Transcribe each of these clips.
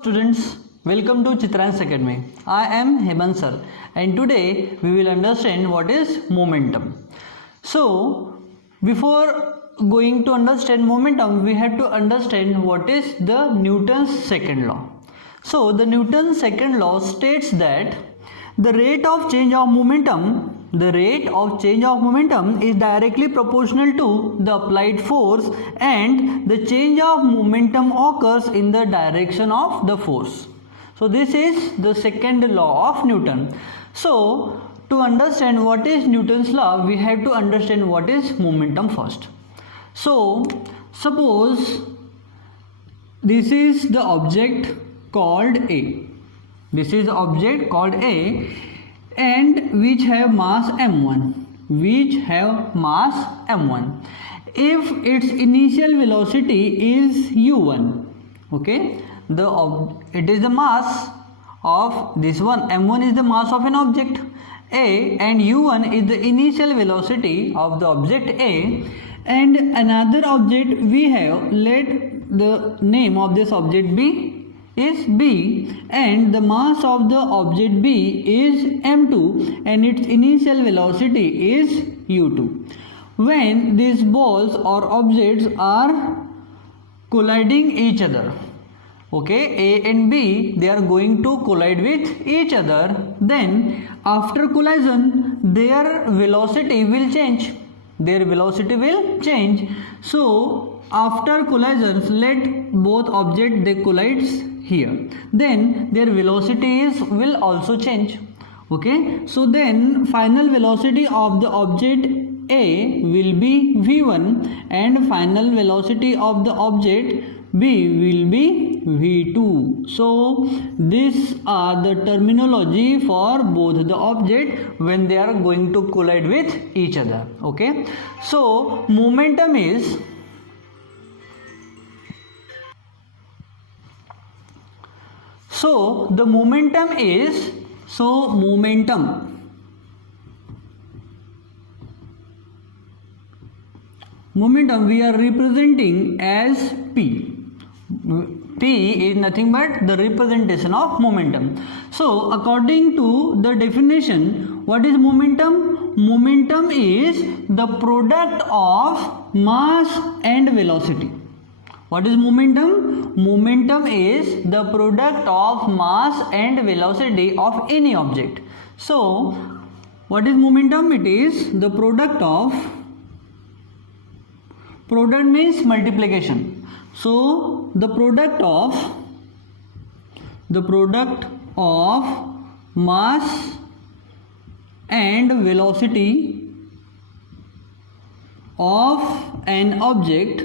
Students, welcome to Chitransh Academy. I am Hemant Sir and today we will understand what is momentum. So, before going to understand momentum, we have to understand what is the Newton's second law. So, the Newton's second law states that the rate of change of momentum is directly proportional to the applied force, and the change of momentum occurs in the direction of the force. So this is the second law of Newton. So to understand what is Newton's law, we have to understand what is momentum first. So suppose this is the object called A. This is the object called A and which have mass m1. If its initial velocity is u1, okay, it is the mass of this one. m1 is the mass of an object A and u1 is the initial velocity of the object A, and another object we have, let the name of this object is B, and the mass of the object B is m2 and its initial velocity is u2. When these balls or objects are colliding each other, okay, A and B, they are going to collide with each other, then after collision their velocity will change. So after collisions, let both objects they collides here, then their velocities will also change. Okay, so then final velocity of the object A will be v1 and final velocity of the object B will be v2. So these are the terminology for both the object when they are going to collide with each other. Okay, so momentum is momentum we are representing as P. P is nothing but the representation of momentum. So according to the definition, what is momentum? Momentum is the product of mass and velocity. What is momentum? Momentum is the product of mass and velocity of any object. So what is momentum? It is the product means multiplication. So the product of mass and velocity of an object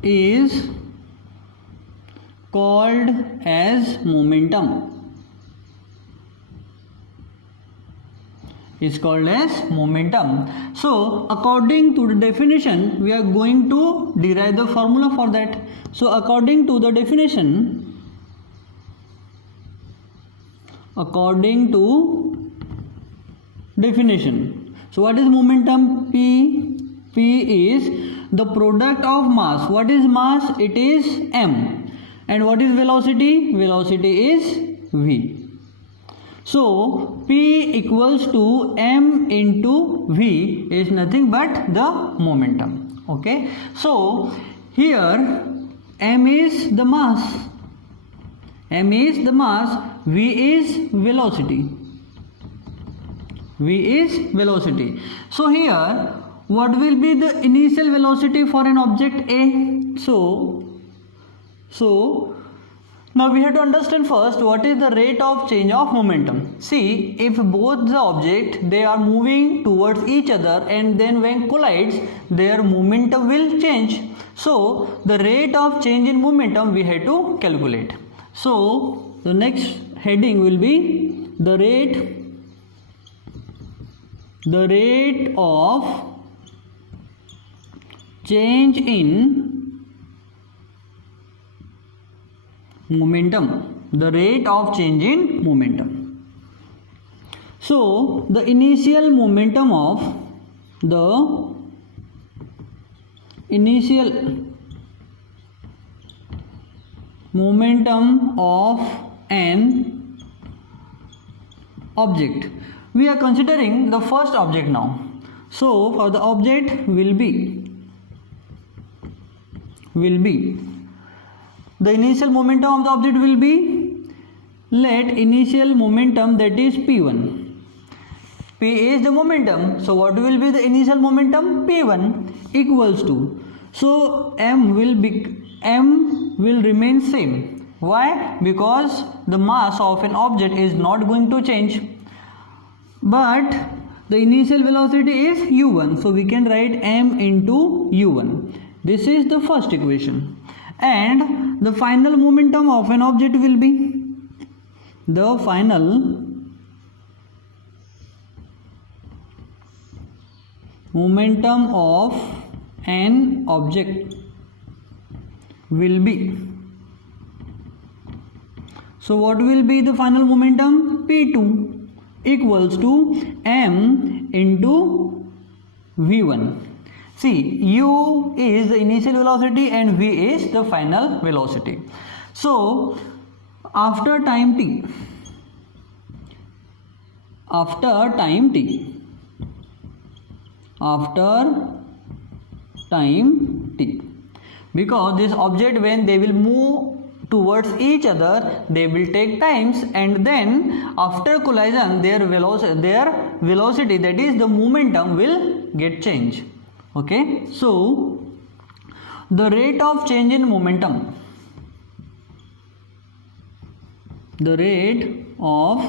is called as momentum. So according to the definition, we are going to derive the formula for that. So according to the definition, so what is momentum? P is the product of mass. What is mass? It is m. And what is velocity? Velocity is v. So P equals to m into v is nothing but the momentum. Okay, so here m is the mass, v is velocity. So here what will be the initial velocity for an object A? So now we have to understand first what is the rate of change of momentum. See, if both the object they are moving towards each other and then when collides, their momentum will change. So the rate of change in momentum we have to calculate. So the next heading will be the rate of change in momentum. So the initial momentum of the initial momentum of an object. We are considering the first object now. So for the object will be the initial momentum of the object will be, let initial momentum, that is P1. P is the momentum, so what will be the initial momentum? P1 equals to, so m will remain same. Why? Because the mass of an object is not going to change, but the initial velocity is u1, so we can write m into u1. This is the first equation. And the final momentum of an object will be, the final momentum of an object will be, so what will be the final momentum? P2 equals to m into v1. See, u is the initial velocity and v is the final velocity. So after time t, because this object, when they will move towards each other, they will take times, and then after collision their velocity, that is the momentum, will get changed. Okay, so the rate of change in momentum, the rate of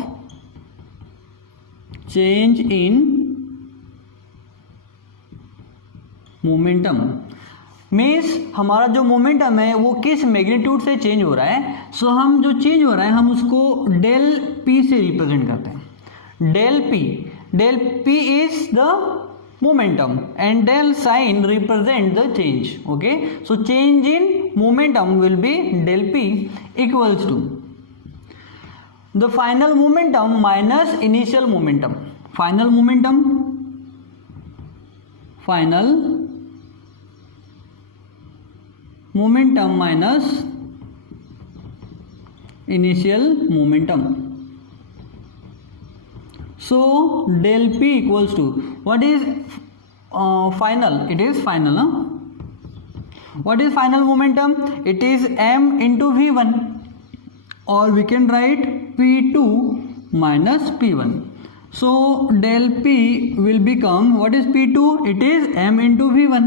change in momentum means हमारा जो momentum है वो किस magnitude से change हो रहा है. सो हम जो चेंज हो रहा है हम उसको डेल पी से रिप्रेजेंट करते हैं. Del p is the momentum and del sign represent the change. Okay, so change in momentum will be del p equals to the final momentum minus initial momentum. Final momentum minus initial momentum. So del p equals to, what is final? It is final. What is final momentum? It is m into v1, or we can write p2 minus p1. So del p will become, what is p2? It is m into v1.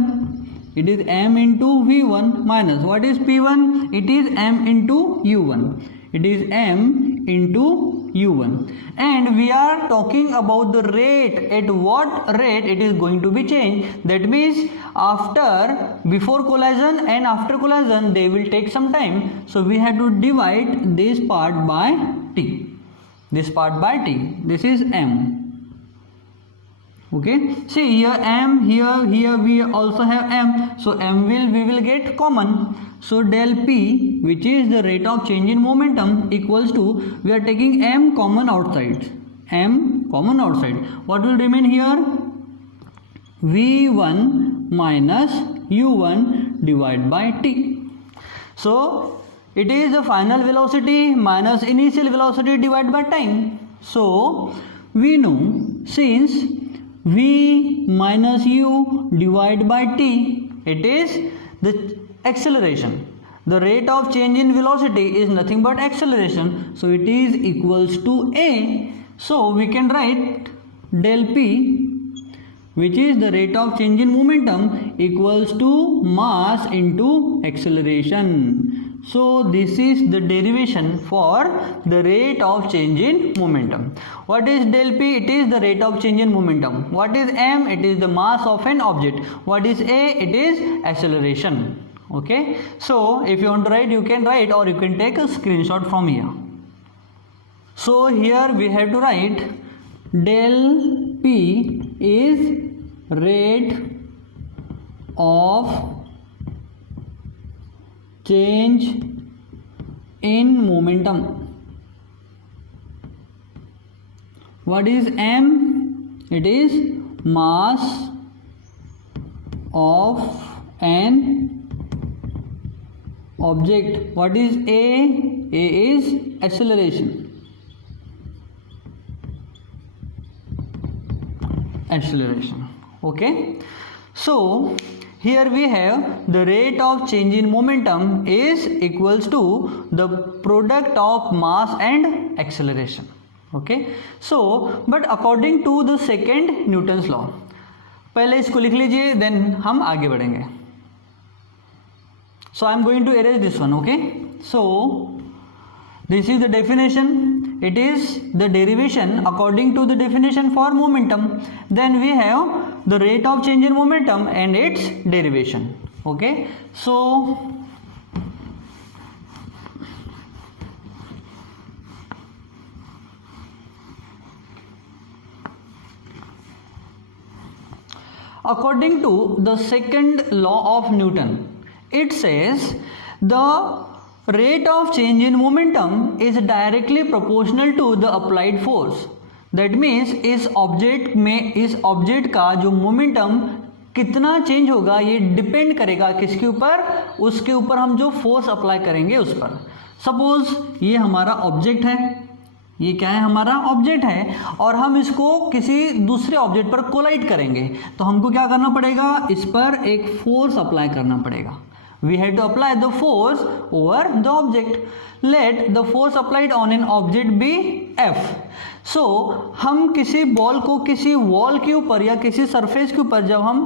It is m into v1 minus, what is p1? It is m into u1. It is m into u1, and we are talking about the rate, at what rate it is going to be changed. That means before collision and after collision they will take some time, so we have to divide this part by t. This is m. Okay, see here m, here we also have m, so m we will get common. So del p, which is the rate of change in momentum, equals to, we are taking m common outside. What will remain here? v1 minus u1 divided by t. So it is the final velocity minus initial velocity divided by time. So we know, since v minus u divided by t, it is the acceleration. The rate of change in velocity is nothing but acceleration, so it is equals to a. So we can write del p, which is the rate of change in momentum, equals to mass into acceleration. So this is the derivation for the rate of change in momentum. What is del p? It is the rate of change in momentum. What is m? It is the mass of an object. What is a? It is acceleration. Okay, so if you want to write, you can write, or you can take a screenshot from here. So here we have to write del p is rate of change in momentum. What is m? It is mass of an object. What is A? A is acceleration. Okay, so here we have the rate of change in momentum is equals to the product of mass and acceleration. Okay, so but according to the second Newton's law, पहले इसको लिख लीजिए, then हम आगे बढ़ेंगे. So I am going to erase this one. Okay, so this is the definition. It is the derivation according to the definition for momentum. Then we have the rate of change in momentum and its derivation. Okay, so according to the second law of Newton, it says the rate of change in momentum is directly proportional to the applied force. That means इस object का जो momentum कितना change होगा ये depend करेगा किसके ऊपर, उसके ऊपर हम जो फोर्स अप्लाई करेंगे उस पर. सपोज ये हमारा ऑब्जेक्ट है, ये क्या है, हमारा ऑब्जेक्ट है, और हम इसको किसी दूसरे ऑब्जेक्ट पर कोलाइड करेंगे तो हमको क्या करना पड़ेगा, इस पर एक फोर्स अप्लाई करना पड़ेगा. We had to apply the force over the object. Let the force applied on an object be F. So हम किसी बॉल को किसी वॉल के ऊपर या किसी सरफेस के ऊपर जब हम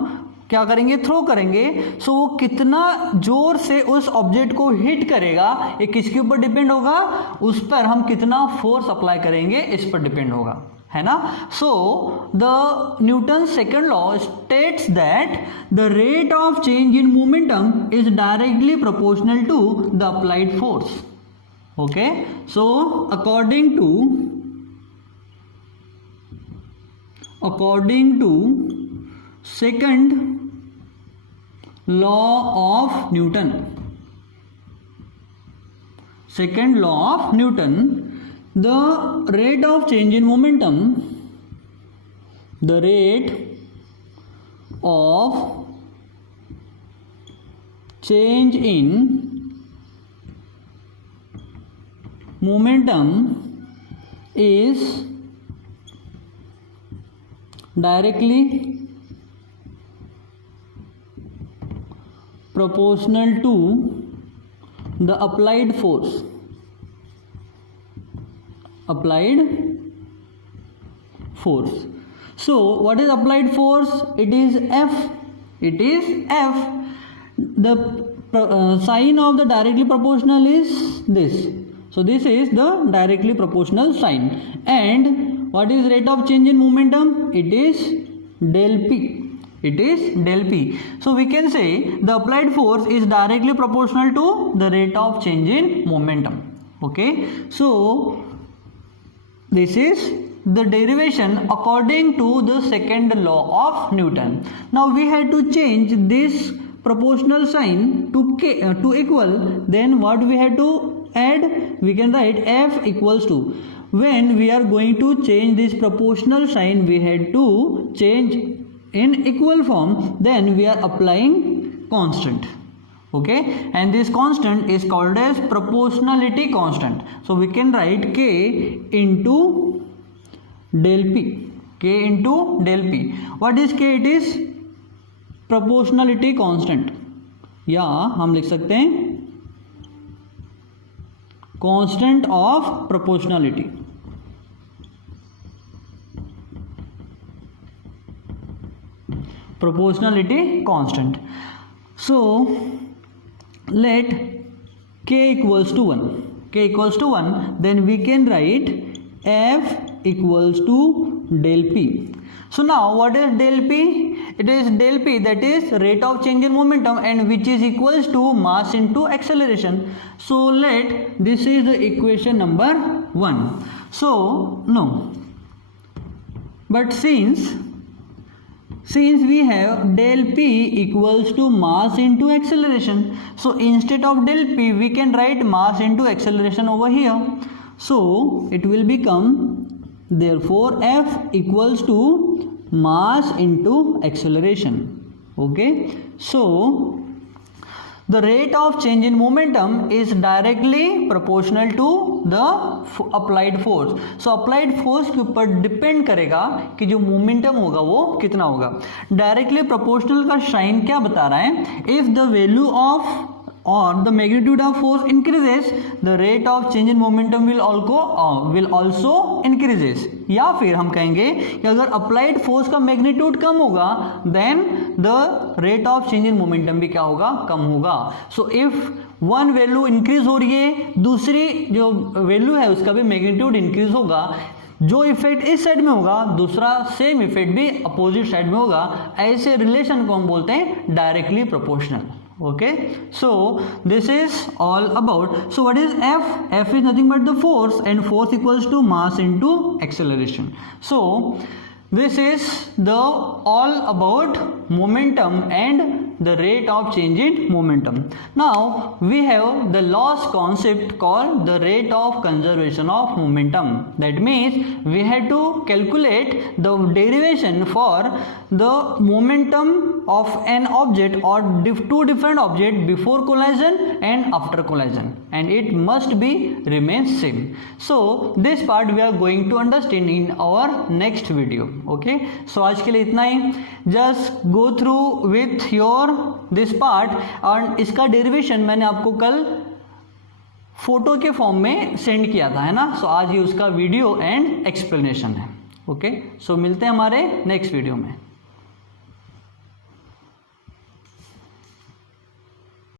क्या करेंगे, थ्रो करेंगे, सो वो कितना जोर से उस ऑब्जेक्ट को हिट करेगा ये किसके ऊपर डिपेंड होगा, उस पर हम कितना फोर्स अप्लाई करेंगे इस पर डिपेंड होगा, है ना. So the Newton second law states that the rate of change in momentum is directly proportional to the applied force. Okay, so according to second law of Newton, the rate of change in momentum, the rate of change in momentum is directly proportional to the applied force. So what is applied force? It is F. The sign of the directly proportional is this. So this is the directly proportional sign. And what is rate of change in momentum? It is del P. So we can say the applied force is directly proportional to the rate of change in momentum. Okay, so this is the derivation according to the second law of Newton. Now we had to change this proportional sign to equal. Then what we had to add? We can write F equals to. When we are going to change this proportional sign, we had to change in equal form. Then we are applying constant. Okay, and this constant is called as proportionality constant. So we can write K into del P. What is K? It is proportionality constant, या हम लिख सकते हैं constant of proportionality. Constant. So let K equals to 1. Then we can write F equals to del P. So now what is del P? It is del P, that is rate of change in momentum, and which is equals to mass into acceleration. So let this is the equation number 1. So no, but since we have del P equals to mass into acceleration, so instead of del P we can write mass into acceleration over here. So it will become, therefore F equals to mass into acceleration. Okay, so the rate of change in momentum is directly proportional to the applied force. So applied force के ऊपर depend करेगा कि जो momentum होगा वो कितना होगा. Directly proportional का साइन क्या बता रहा है? If the value of or the magnitude of force increases, the rate of change in momentum will also increases. या फिर हम कहेंगे कि अगर applied force का magnitude कम होगा then the rate of change in momentum भी क्या होगा? कम होगा. So if one value increase हो रही है, दूसरी जो value है उसका भी magnitude increase होगा, जो इफेक्ट इस साइड में होगा दूसरा सेम इफेक्ट भी अपोजिट साइड में होगा. ऐसे रिलेशन को हम बोलते हैं directly proportional. Okay, so this is all about. So what is F? F is nothing but the force, and force equals to mass into acceleration. So this is the all about momentum and the rate of change in momentum. Now we have the last concept called the rate of conservation of momentum. That means we had to calculate the derivation for the momentum of an object or two different objects before collision and after collision, and it must be remain same. So this part we are going to understand in our next video. Okay, so आज के लिए इतना ही. Just go through with your this part, और इसका derivation मैंने आपको कल photo के फॉर्म में सेंड किया था, है ना. सो आज ये उसका वीडियो एंड एक्सप्लेनेशन है. ओके, सो मिलते हैं हमारे नेक्स्ट वीडियो में.